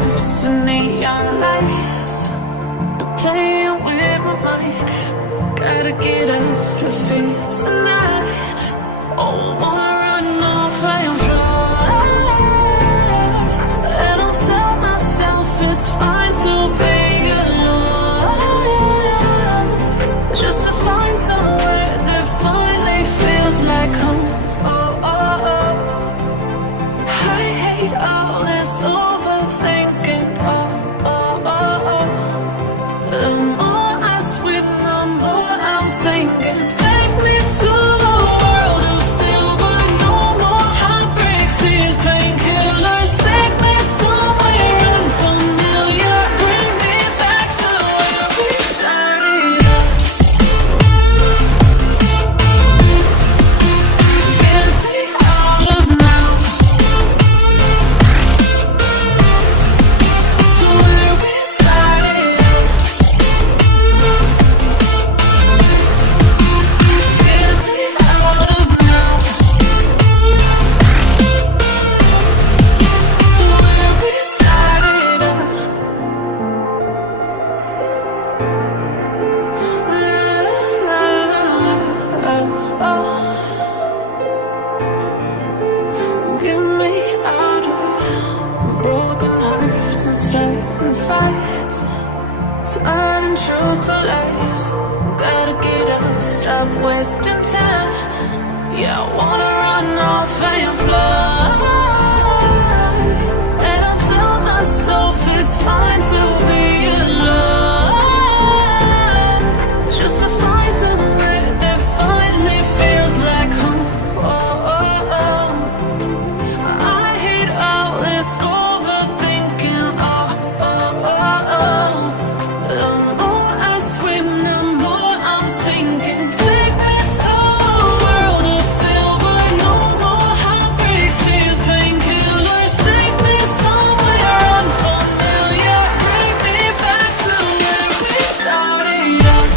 hearts and neon lights. They're playing with my mind. Gotta get out of here tonight. Oh, wanna run off and fly. And I'll tell myself it's fine to be alone, just to find somewhere that finally feels like home. Oh, oh, oh. I hate all this overthinking. Oh, oh, oh, oh. The more I swim, the more I'm sinking. Take me to the world of silver. No more heartbreaks, tears, painkillers. Take me somewhere unfamiliar. Bring me back to where we started out. Get me out of now. To where we started out. Get me out of now. To where we started out. Get me out of broken hearts and starting fights, turning truth to lies. Gotta get up, stop wasting time. Yeah, I wanna run off and fly. And I tell myself it's fine to be alone, just to find somewhere that finally feels like home. Oh, oh, oh. I hate all this overthinking. Oh, oh, oh, oh. The more I swim, the more I'm sinking. Take me to a world of silver. No more heartbreaks, tears, painkillers. Take me somewhere unfamiliar. Bring me back to where we started out.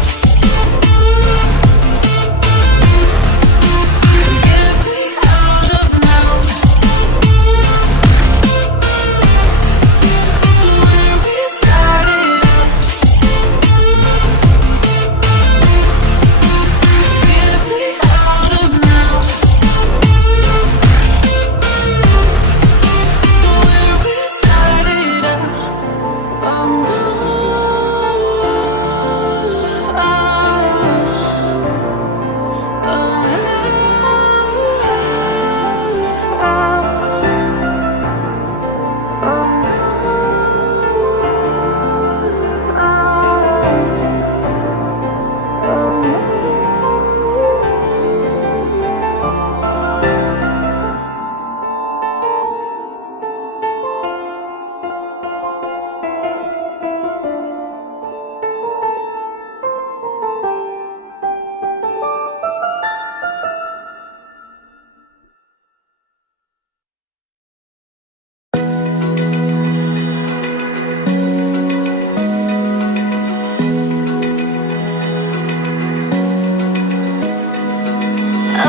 Get me out of now. To where we started out. Get me out of now. To where we started out. Oh no.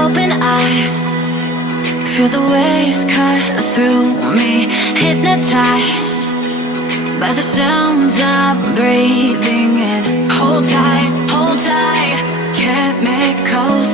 Open eye, feel the waves cut through me. Hypnotized by the sounds I'm breathing in. Hold tight, chemicals